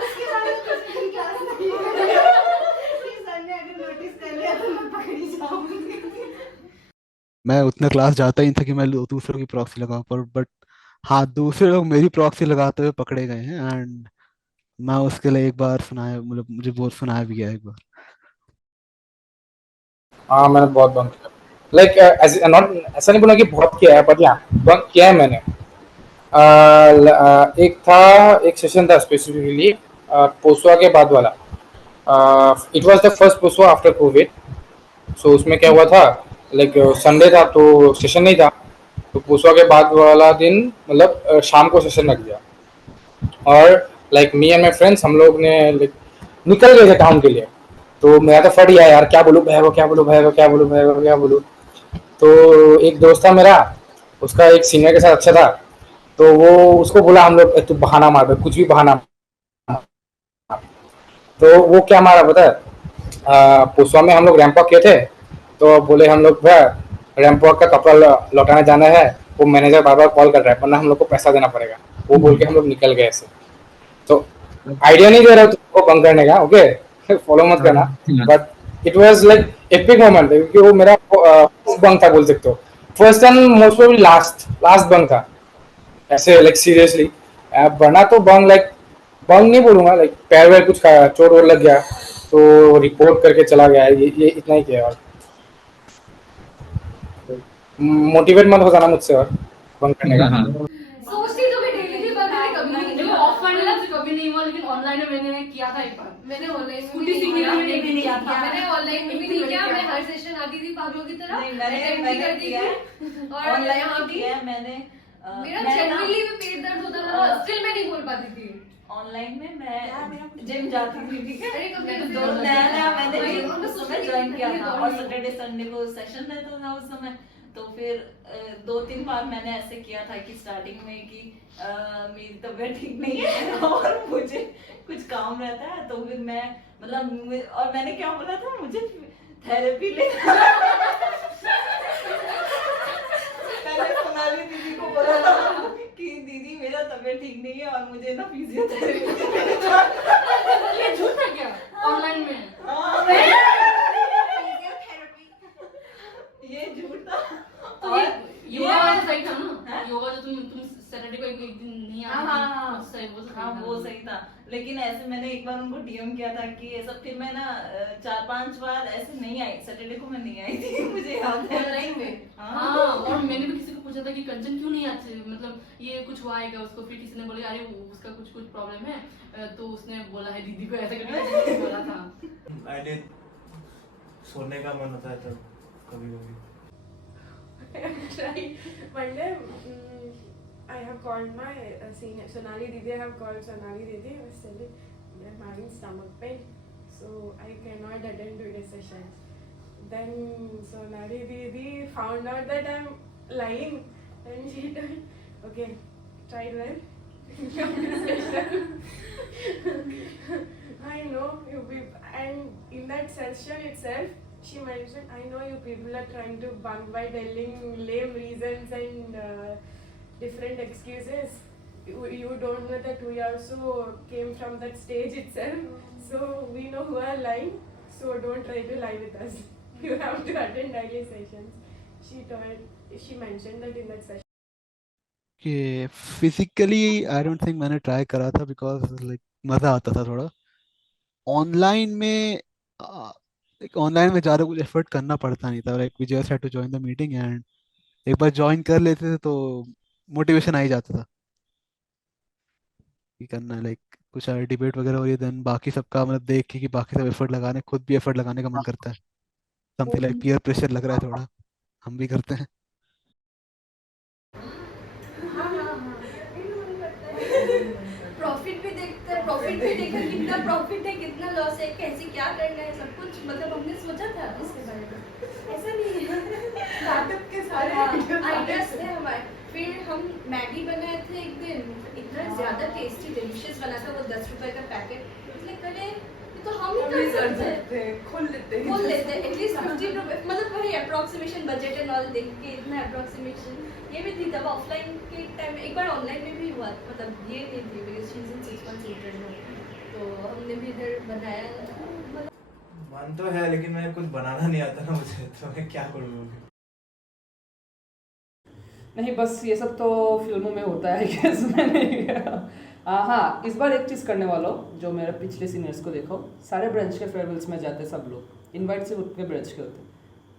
उसके बाद कुछ क्लास नहीं फिर सर ने अगर नोटिस कर लिया तो मैं पकड़ी जाऊंगी। मैं उतना क्लास जाता ही नहीं था कि मैं दूसरों की प्रॉक्सी लगाऊं, पर बट हाँ दूसरे लोग मेरी प्रॉक्सी लगाते हुए पकड़े गए हैं, एंड मैं उसके लिए एक बार सुनाया, मतलब मुझे बहुत सुनाया भी गया एक बार। हाँ मैंने बहुत बंक किया, लाइक नॉट ऐसा नहीं बोला कि बहुत किया है, बट हाँ बंक किया है मैंने। एक सेशन था स्पेसिफिकली पोसवा के बाद वाला। इट वाज द फर्स्ट पोसवा आफ्टर कोविड। सो उसमें क्या हुआ था, लाइक संडे था तो सेशन नहीं था, तो पोसवा के बाद वाला दिन मतलब शाम को सेशन लग गया। और like me and my friends, हम लोग ने लाइक निकल गए थे टाउन के लिए। तो मेरा तो फट गया यार, क्या बोलूँ भाई को, क्या बोलूँ भाई को, क्या बोलूँ भाई को, क्या बोलूँ। तो एक दोस्त था मेरा, उसका एक सीनियर के साथ अच्छा था, तो वो उसको बोला हम लोग तू बहाना मार, कुछ भी बहाना। तो वो क्या मारा पता है, पोसवा में हम लोग रैंप वॉक किए थे, तो बोले हम लोग रैंप वॉक का कपड़ा लौटाने जाना है, वो मैनेजर बार बार कॉल कर रहा है वरना हम लोग को पैसा देना पड़ेगा। वो बोल के हम लोग निकल गए ऐसे। तो आइडिया नहीं दे रहा तुमको बंक करने का, ओके फॉलो मत करना, but it was like epic moment, क्योंकि वो मेरा बंक था बोल सकते हो। First and most probably last bunk था ऐसे, लाइक सीरियसली। वरना तो बंक लाइक बंक नहीं बोलूंगा, लाइक पैर वैर कुछ चोट वोट लग गया तो रिपोर्ट करके चला गया, ये इतना ही किया। और मोटिवेट मत हो जाना मुझसे और बंक करने का। सोचती तो मैं डेली भी बंक है, कभी नहीं ऑफलाइन कभी नहीं हुआ, लेकिन ऑनलाइन में मैंने किया था एक बार। मैंने ऑनलाइन स्कूटी सीखने के लिए भी किया था। मैंने ऑनलाइन में भी नहीं किया, मैं हर सेशन आती थी पागलों की तरह, मैंने करती थी। और यहाँ भी मैंने मेरा जनरली में पेट दर्द होता था, स्टिल मैं नहीं बोल पाती थी। ऑनलाइन में मैं जिम जाती थी, ठीक है। अरे कभी तो नया मैंने जिम उस समय ज्वाइन किया था, और सैटरडे संडे को सेशन रहता था उस समय। तो फिर 2-3 बार मैंने ऐसे किया था कि स्टार्टिंग में कि मेरी तबीयत ठीक नहीं है और मुझे कुछ काम रहता है, तो फिर मैं मतलब और मैंने क्या बोला था, मुझे थेरेपी ले मैंने सोनाली दीदी को बोला था कि दीदी मेरा तबीयत ठीक नहीं है और मुझे ना फिजियोथेरेपी ये झूठ है क्या ऑनलाइन में? ये झूठ था। तो योगा वाला सही था ना? योगा जो तुम सैटरडे को एक दिन नहीं आती वो सही था। लेकिन ऐसे मैंने एक बार उनको डीएम किया था कि ऐसा, फिर मैं ना 4-5 बार ऐसे नहीं आई, सैटरडे को मैं नहीं आई थी मुझे याद है ऑनलाइन में। हाँ, और मैंने भी किसी को पूछा था कि कंचन क्यों नहीं आती, मतलब ये कुछ हुआ है क्या उसको, फिर किसी ने बोला अरे उसका कुछ प्रॉब्लम है, तो उसने बोला है दीदी को ऐसा करके बोला था। सोने का मन होता है तब कभी-कभी। One day, I have called my senior Sonali Didi. I have called Sonali Didi. I was telling I'm having stomach pain, so I cannot attend to the session. Then Sonali Didi found out that I'm lying, and she told, "Okay, try well. Come to session." I know you people, and in that session itself. She mentioned, I know you people are trying to bunk by telling lame reasons and different excuses. You don't know that we also came from that stage itself. So we know who are lying. So don't try to lie with us. You have to attend daily sessions. She mentioned that in that session. कि physically I don't think मैंने try करा था because like मज़ा आता था थोड़ा। Online में online में ज़्यादा कुछ एफर्ट करना पड़ता नहीं था, like we just had to join the meeting and एक बार ज्वाइन कर लेते थे तो मोटिवेशन आ ही जाता था कि करना है, लाइक कुछ डिबेट वगैरह हो रही है देन बाकी सबका मतलब देख के कि बाकी सब एफर्ट लगाने, खुद भी एफर्ट लगाने का मन करता है। समथिंग लाइक पीयर प्रेशर लग रहा है थोड़ा, हम भी करते हैं। प्रॉफिट भी देखते हैं, प्रॉफिट भी देखा कितना प्रॉफिट है कितना लॉस है, कैसे क्या करना है, सब कुछ मतलब हमने सोचा था इसके बारे में। ऐसा नहीं है, स्टार्टअप के सारे आइडियाज थे हमारे। फिर हम मैगी बनाए थे एक दिन, इतना ज़्यादा टेस्टी डिलीशियस बना था, वो 10 रुपए का पैकेट। इसलिए करे तो हम ही कर सकते हैं, खोल लेते एटलीस्ट 50 रुपए, मतलब वही अप्रोक्सीमेशन बजट एंड ऑल देख के इतना अप्रोक्सीमेशन ये भी थी। तब ऑफलाइन के टाइम एक बार ऑनलाइन में भी हुआ, मतलब ये नहीं थी because she is in 6 months later में, तो हमने भी इधर बनाया। मन तो है लेकिन मैं कुछ बनाना नहीं आता ना मुझे, तो मैं क्या करूँ? नहीं बस ये सब तो फिल्मों में होता है कि मैंने हाँ इस बार एक चीज़ करने वाला हूँ जो मेरे पिछले सीनियर्स को देखो, सारे ब्रांच के फेयरवेल्स में जाते सब लोग, इनवाइट सिर्फ उनके ब्रांच के होते,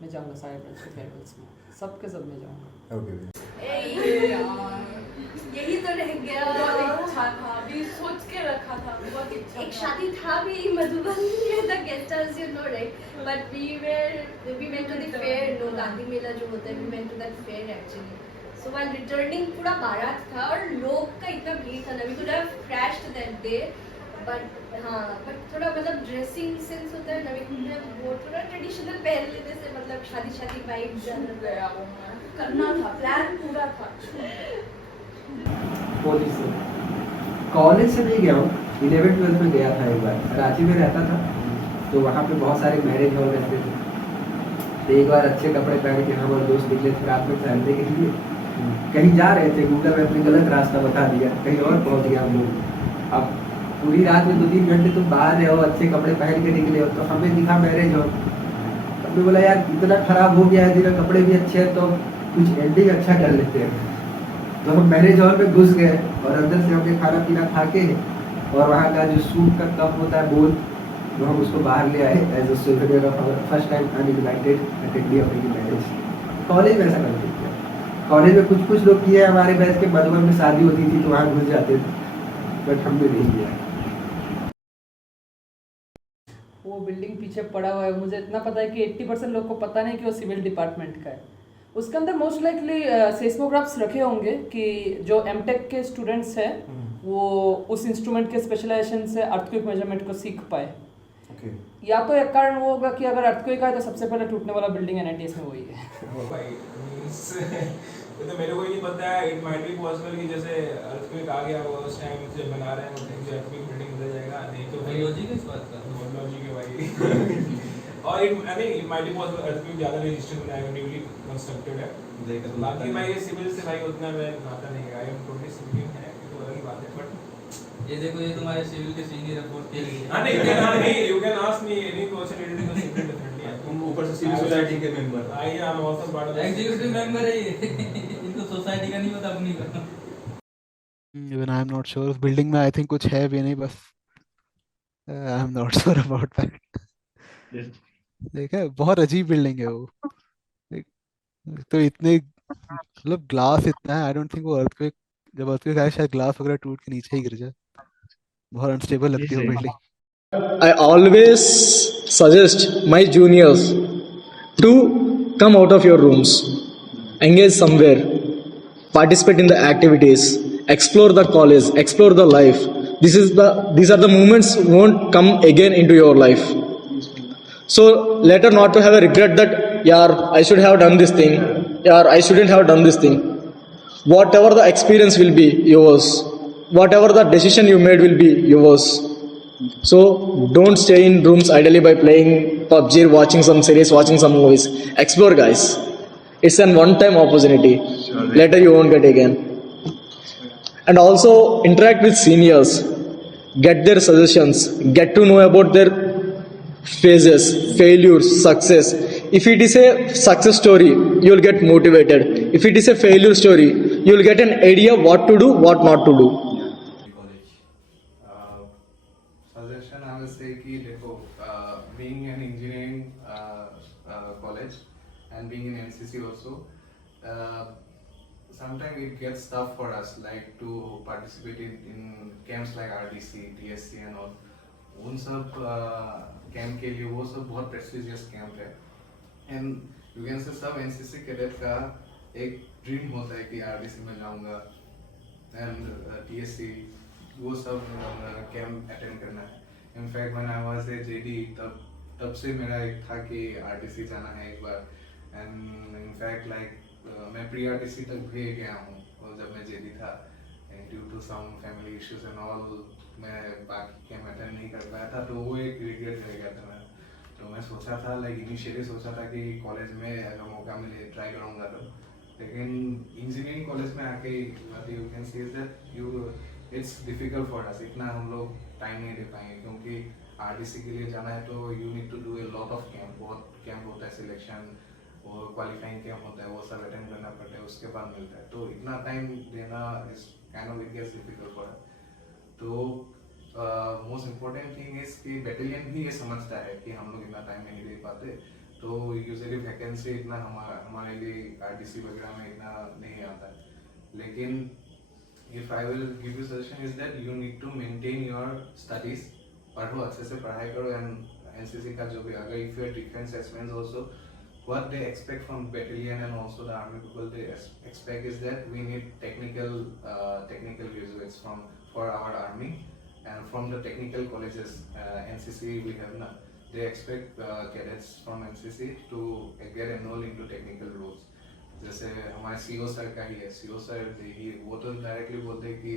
मैं जाऊँगा सारे ब्रांच के फेयरवेल्स में, सबके सब में जाऊँगा। यही तो रह गया, बहुत इच्छा था, अभी सोच के रखा था, बहुत इच्छा। एक शादी था भी मधुबनी में, the guest house you know right, but we went to the fair, no Gandhi Mela जो होता है, we went to that fair actually. So while returning पूरा बारात था और लोग का इतना भीड़ था ना, we could have crashed that day, but हाँ but थोड़ा मतलब ड्रेसिंग सेंस होता है ना, we could have वो थोड़ा ट्रेडिशनल पहन लेने से मतलब शादी वाइब जाना गया, वो करना था, प्लान पूरा था। कॉलेज से नहीं गया हूँ, 11-12 में गया था एक बार, रांची में रहता था तो वहाँ पे बहुत सारे मैरिज हॉल रहते थे, तो एक बार अच्छे कपड़े पहन के हमारे दोस्त निकले थे रात में टहलने के लिए, कहीं जा रहे थे, गूगल मैप ने गलत रास्ता बता दिया, कहीं और पहुंच गया हम लोग। अब पूरी रात में 2-3 घंटे तुम बाहर रहे हो, अच्छे कपड़े पहन के निकले हो, तो हमें दिखा मैरिज हो, हमने बोला यार इतना खराब हो गया है, जिनके कपड़े भी अच्छे हैं तो कुछ एंडिंग अच्छा कर लेते हैं, तो हम मैरिज हॉल में घुस गए और अंदर से हमने खाना पीना खा के और वहाँ का जो सूप का कप होता है बोल, तो हम उसको बाहर ले आए as a souvenir of our first time uninvited attending of any marriage. College में ऐसा करते थे, कॉलेज में कुछ लोग किए, हमारे बैच के मधुबन में शादी होती थी तो वहाँ घुस जाते थे, बट हमने नहीं किया। वो बिल्डिंग पीछे पड़ा हुआ है, मुझे इतना पता है कि 80% लोग को पता नहीं कि वो सिविल डिपार्टमेंट का है। उसके अंदर मोस्ट लाइकली सेस्मोग्राफ्स रखे होंगे कि जो एमटेक के स्टूडेंट्स हैं वो उस इंस्ट्रूमेंट के स्पेशलाइजेशन से अर्थक्वेक मेजरमेंट को सीख पाए। या तो एक कारण वो होगा कि अगर अर्थक्वेक आए तो सबसे पहले टूटने वाला बिल्डिंग NITS में वही है। ये तो मेरे को ही नहीं पता है. इट माइट बी पॉसिबल कि जैसे अर्थक्वेक आ गया होगा उस टाइम से बना रहे हैं वो अर्थक्वेक बिल्डिंग बदल जाएगा. नहीं तो भाई लॉजिक है इस बात का. बहुत लॉजिक है भाई. और it might be possible earthquake ज़्यादा रेजिस्टेंट बनाएगा, न्यूली कंस्ट्रक्टेड है. बाकी भाई ये सिविल से भाई उतना मैं आता नहीं है. आई एम टोटली सिविल है तो अलग ही बात है. बट ये देखो, ये तुम्हारे सिविल के सीनियर रिपोर्ट के लिए. हाँ नहीं, you can ask me any question related to civil definitely. तुम ऊपर से सिविल सोसाइटी के member. I am also part of executive member है ये. इनको सोसाइटी का नहीं पता, अपनी का. Even I am not sure उस बिल्डिंग में आई थिंक कुछ है भी नहीं, बस I am not sure about that. देखा, बहुत अजीब बिल्डिंग है वो. तो इतने मतलब ग्लास इतना है, आई डोंट थिंक वो अर्थक्वेक, जब अर्थक्वेक आए शायद ग्लास वगैरह टूट के नीचे ही गिर जाए. बहुत अनस्टेबल लगती है वो building. I always suggest my juniors to come out of your rooms, engage somewhere, participate in the activities, explore the college, explore the life. These are the moments won't come again into your life. So later not to have a regret that yaar I should have done this thing, yaar I shouldn't have done this thing. Whatever the experience will be yours, whatever the decision you made will be yours. So don't stay in rooms idly by playing PUBG, watching some series, watching some movies. Explore, guys. It's an one-time opportunity. Later you won't get again. And also interact with seniors. Get their suggestions. Get to know about their phases, failures, success. If it is a success story, you'll get motivated. If it is a failure story, you'll get an idea what to do, what not to do. Suggestion I will say कि देखो, being an engineering college and being in NCC also, sometimes it gets tough for us like to participate in camps like RDC, TSC and all. उन सब camp के लिए वो सब बहुत prestigious camp है. एंड यू कैन से सब एनसीसी कैडेट का एक ड्रीम होता है कि आरडीसी में जाऊंगा एंड टीएससी, वो सब कैंप अटेंड करना है. इनफैक्ट मैंने आवाज से जेडी तब से मेरा एक था कि आरडीसी जाना है एक बार. एंड इनफैक्ट लाइक मैं प्री आरडीसी तक भी गया हूँ और जब मैं जेडी था. Due to some family issues and all मैं बाकी कैंप अटेंड नहीं कर पाया था, तो वो एक रिग्रेट रह गया था मेरा. तो मैं सोचा था लाइक इनिशियली सोचा था कि कॉलेज में अगर मौका मिले ट्राई करूँगा तो. लेकिन इंजीनियरिंग कॉलेज में आके you can see that it's difficult for अस. इतना हम लोग टाइम नहीं दे पाएंगे क्योंकि आरडीसी के लिए जाना है तो you need to do a lot of camp. बहुत कैंप होता है, सिलेक्शन और क्वालिफाइंग कैंप होता है, वो सब अटेंड करना पड़ता है, उसके बाद मिलता है. तो इतना टाइम देना is kind of it gets difficult for us. तो मोस्ट इम्पोर्टेंट थिंग इज कि बैटेलियन भी ये समझता है कि हम लोग इतना टाइम नहीं दे पाते. तो यूजुअली वैकेंसी इतना हमारे लिए आरडीसी वगैरह में इतना नहीं आता है. लेकिन if I will give you suggestion is that you need to maintain your studies. पढ़ो, अच्छे से पढ़ाई करो. एंड एनसीसी का जो भी अगर if you are defense aspirants also, what they expect from battalion and also the army people, they expect is that we need technical graduates for our army and from the technical colleges. NCC we have na, they expect cadets from NCC to get enrolled into technical roles. जैसे हमारे CO sir का ही है. CO sir वो तो directly बोलते हैं कि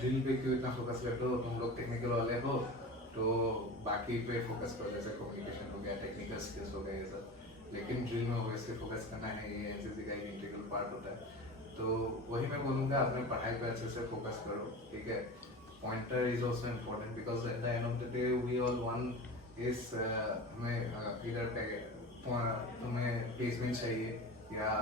drill पे क्यों इतना फोकस करते हो, तुम लोग टेक्निकल वाले हो तो बाकी पे फोकस करो, जैसे कम्युनिकेशन हो गया, टेक्निकल स्किल्स हो गए, ये सब. लेकिन ड्रिल में वैसे फोकस करना है, ये एनसीसी का एक इंटीग्रल पार्ट होता है. तो वही मैं बोलूँगा, अपने पढ़ाई पे अच्छे से फोकस करो. ठीक है, pointer is also important because at the end of the day we all one is हमें इधर तुम्हें प्लेसमेंट चाहिए या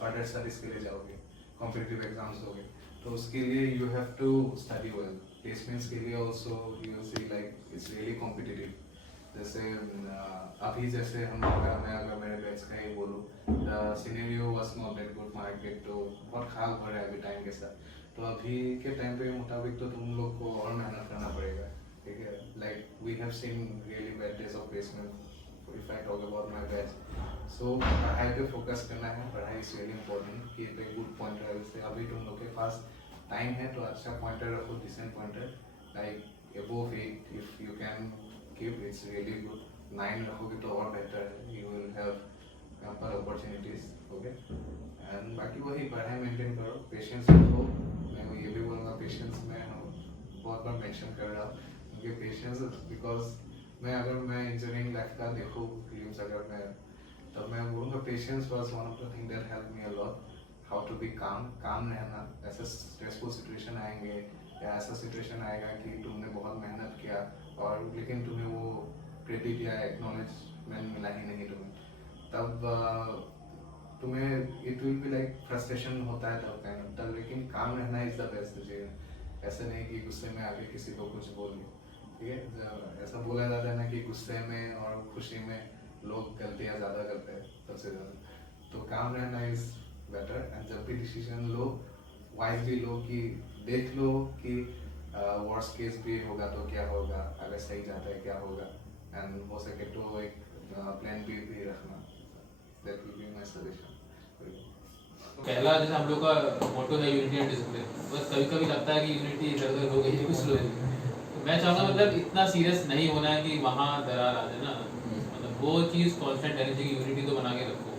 फर्दर स्टडीज के लिए जाओगे, कॉम्पिटिटिव एग्जाम्स दोगे, तो उसके लिए you have to study well. Placements के लिए also you see like it's really competitive. जैसे अभी जैसे मैं अगर मेरे बैच का ही बोलूँ, the scenario was not that good market, तो बहुत खराब हो रहा है अभी टाइम के साथ. तो अभी के टाइम पे मुताबिक तो तुम लोग को और मेहनत करना पड़ेगा. ठीक है, like we have seen really bad days of placement if I talk about my batch. So पढ़ाई पे फोकस करना है. पढ़ाई is really important. Keep a good pointer. जैसे अभी तुम लोग के पास टाइम है तो अच्छा पॉइंटर रखो, decent pointer like above 8 if you can keep, it's really good. 9 रखोगे तो और बेहतर है. यू विल हैव यहाँ पर अपॉर्चुनिटीज, ओके। एंड बाकी वही पढ़ाई मेंटेन करो, पेशेंस रखो। मैं ये भी बोलूँगा पेशेंस में बहुत बार मेंशन कर रहा हूँ क्योंकि पेशेंस, बिकॉज अगर मैं इंजीनियरिंग लाइफ का देखूँ फिल्म्स अगर मैं, तब मैं बोलूँगा patience was one of the thing that help me a lot. How to be calm रहना। ऐसे स्ट्रेसफुल सिचुएशन आएंगे या ऐसा सिचुएशन आएगा कि तुमने बहुत मेहनत किया और लेकिन तुम्हें वो क्रेडिट या एक्नॉलेजमेंट मिला ही नहीं तुम्हें, तब तुम्हें it will be like frustration होता है तब, लेकिन काम रहना इज द बेस्ट चीज। ऐसे नहीं कि गुस्से में आके किसी को कुछ बोल दो, ठीक है। ऐसा बोला जाता है ना कि गुस्से में और खुशी में लोग गलतियाँ ज़्यादा करते हैं सबसे ज़्यादा, तो काम रहना इज बेटर। एंड जब भी डिसीजन लो वाइजली लो, कि देख लो कि वर्स्ट केस भी होगा तो क्या होगा, अगर सही जाता है क्या होगा, एंड हो सके तो एक प्लान भी रखना। That will be my suggestion. पहला जैसे हम लोग का मोटो है यूनिटी एंड डिसिप्लिन, बस कभी कभी लगता है कि यूनिटी इधर उधर हो गई कुछ लोग, तो मैं चाहूँगा मतलब इतना सीरियस नहीं होना है कि वहाँ दरार आ जाए ना, मतलब वो चीज़ कांस्टेंट रहनी चाहिए कि यूनिटी तो बना के रखो।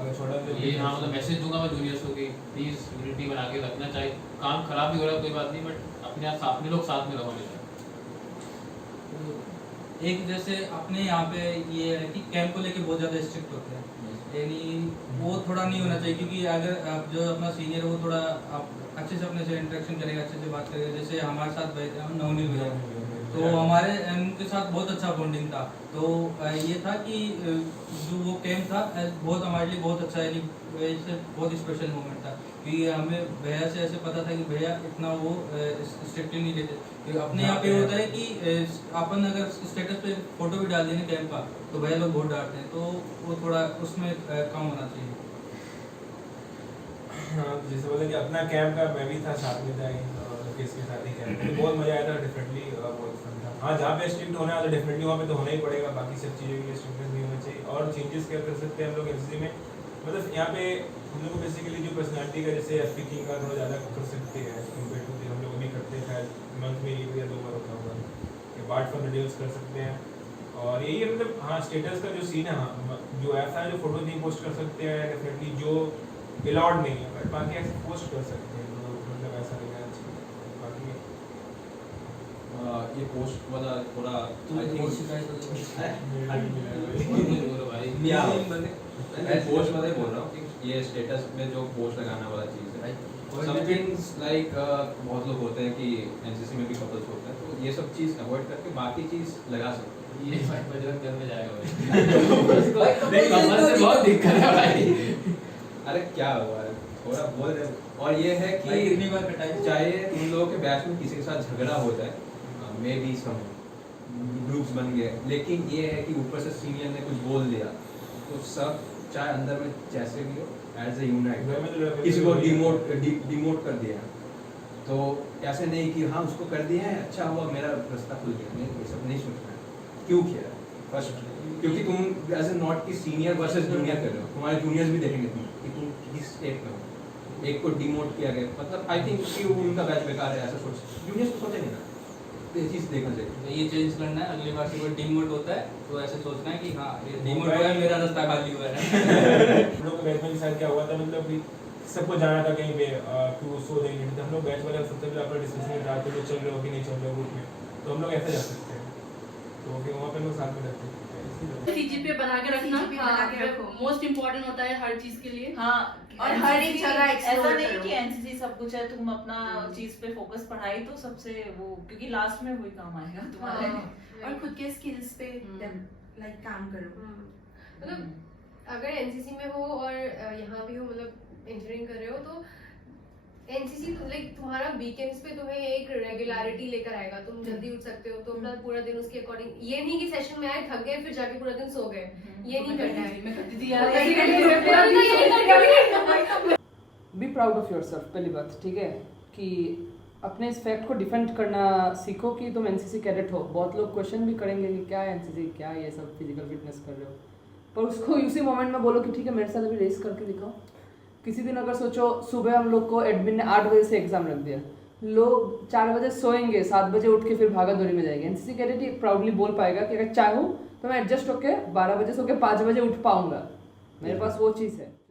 अगर छोटा ये हाँ मतलब मैसेज दूंगा मैं जूनियर्स को कि प्लीज़ यूनिटी बना के रखना, चाहे काम खराब भी हो रहा है कोई बात नहीं, बट अपने लोग साथ में रहो हमेशा। एक जैसे अपने यहाँ पे ये है कि कैंप को लेके बहुत ज़्यादा स्ट्रिक्ट होते हैं, यानी वो थोड़ा नहीं होना चाहिए, क्योंकि अगर आप जो अपना सीनियर है वो थोड़ा आप अच्छे से अपने से इंटरेक्शन करेगा, अच्छे से बात करेगा। जैसे हमारे साथ भाई थे नवनील भैया, तो हमारे उनके साथ बहुत अच्छा बॉन्डिंग था। तो ये था कि जो वो कैंप था बहुत हमारे लिए बहुत अच्छा, यानी वैसे बहुत स्पेशल मोमेंट था, क्योंकि हमें भैया से ऐसे पता था कि भैया इतना वो स्ट्रिक्टली नहीं लेते। अपने यहाँ पे होता है कि अपन अगर स्टेटस पे फोटो भी डाल दें कैंप का तो भैया लोग बहुत डांटते हैं, तो वो थोड़ा उसमें कम होना चाहिए। हाँ, जैसे बोले कि अपना कैंप का मैं भी था, साथ में था किसके साथ ही कैंप, तो बहुत मजा आया था। डेफिनेटली बहुत फन था। हाँ, जहाँ पे स्ट्रिक्ट होना है तो डेफिनेटली वहाँ पे तो होना ही पड़ेगा, बाकी सब चीज़ों के लिए स्ट्रिक्टनेस नहीं होना चाहिए। और चेंजेस क्या कर सकते हैं हम लोग एनसीसी में, मतलब यहाँ पे हम लोग को बेसिकली जो पर्सनालिटी का जैसे स्पीकिंग का थोड़ा ज़्यादा कर सकते हैं कम्पेयर टू हम लोग अभी करते हैं, शायद मंथ में 1 या 2 बार होता होगा, पार्ट फॉर वीडियोस कर सकते हैं। और यही है मतलब हाँ, स्टेटस का जो सीन है, हाँ जो ऐसा है जो फोटो नहीं पोस्ट कर सकते हैं डेफिनेटली, जो अलाउड नहीं है, बट बाकी ऐसे पोस्ट कर सकते हैं, तो मतलब ऐसा नहीं है। बाकी ये पोस्ट वाला थोड़ा मैं पोस्ट वाला ही बोल रहा हूँ कि ये स्टेटस में जो पोस्ट लगाना वाला चीज़ है, समथिंग्स लाइक बहुत लोग होते हैं कि एनसीसी में भी कपल्स होते हैं, तो ये सब चीज़ अवॉइड करके बाकी चीज़ लगा सकते हैं। ये बजरंग दल में जाएगा भाई कमर से बहुत दिक्कत है भाई। अरे क्या हुआ है, थोड़ा बोल रहे। और ये है कि चाहे उन लोगों के बैच में किसी के साथ झगड़ा हो जाए, मे बी सम ग्रुप्स बन गए, लेकिन ये है कि ऊपर से सीनियर ने कुछ बोल दिया तो सब चाहे अंदर में जैसे भी हो एज ए यूनाइट किसी को डिमोट कर दिया, तो ऐसे नहीं कि हाँ उसको कर दिया है अच्छा हुआ मेरा रास्ता खुल गया, नहीं ये सब नहीं सोचना है। क्यों किया फर्स्ट, क्योंकि तुम एज ए नॉट की सीनियर वर्सेस जूनियर कर रहे हो, तुम्हारे जूनियर्स भी देखेंगे तुम कि तुम किस स्टेट में हो, एक को डिमोट किया गया, मतलब आई थिंक कि उनका बैच बेकार है, ऐसा सोच जूनियर्स को सोचेंगे ना, ये चीज़ देखना चाहिए। ये चेंज करना है, अगली बार से कोई डिमोट होता है तो ऐसे सोचना है कि हाँ ये डिमोट हुआ है, मेरा रास्ता खाली हुआ है। हम लोग बैच में साथ क्या हुआ था, मतलब कि सबको जाना था कहीं पे कि वो सो देंगे, तो हम लोग बैच वाले सबसे पहले अपना डिस्कशन में जाते हैं, चल रहे हो कि नहीं चल रहे हो ग्रुप में, तो हम लोग ऐसे जा सकते हैं, तो फिर वहाँ पे लोग साथ में रहते हैं। सीजीपीए बना के रखना मोस्ट इम्पोर्टेंट होता है हर चीज के लिए। हाँ, और हर एक जगह ऐसा explore नहीं करो। कि एनसीसी सब कुछ है, तुम अपना चीज पे फोकस पढ़ाई तो सबसे वो, क्योंकि लास्ट में वही काम आएगा तुम्हारे। और खुद के स्किल्स पे लाइक काम करो। मतलब अगर एनसीसी में हो और यहाँ भी हो, मतलब इंजीनियरिंग कर रहे हो, तो एनसीसी लाइक तुम्हारा वीकेंड्स पे तुम्हें एक रेगुलरिटी लेकर आएगा, तुम जल्दी उठ सकते हो, तो अपना पूरा दिन उसके अकॉर्डिंग, ये नहीं कि सेशन में आए थक गए फिर जाके पूरा दिन सो गए, ये नहीं करना है। मैं करती थी यार। बी प्राउड ऑफ योरसेल्फ, पहली बात, ठीक है, कि अपने इस फैक्ट को डिफेंड करना सीखो कि तुम एनसीसी कैडेट हो। बहुत लोग क्वेश्चन भी करेंगे कि क्या एनसीसी, क्या ये सब फिजिकल फिटनेस कर रहे हो, पर उसको उसी मोमेंट में बोलो कि ठीक है मेरे साथ अभी रेस करके दिखाओ। किसी दिन अगर सोचो सुबह हम लोग को एडमिन ने 8 बजे से एग्जाम रख दिया, लोग 4 बजे सोएंगे, 7 बजे उठ के फिर भागा दौड़ी में जाएंगे। एनसीसी कैडेट प्राउडली बोल पाएगा कि अगर चाहूँ तो मैं एडजस्ट होकर 12 बजे सो के 5 बजे उठ पाऊंगा, मेरे पास वो चीज़ है।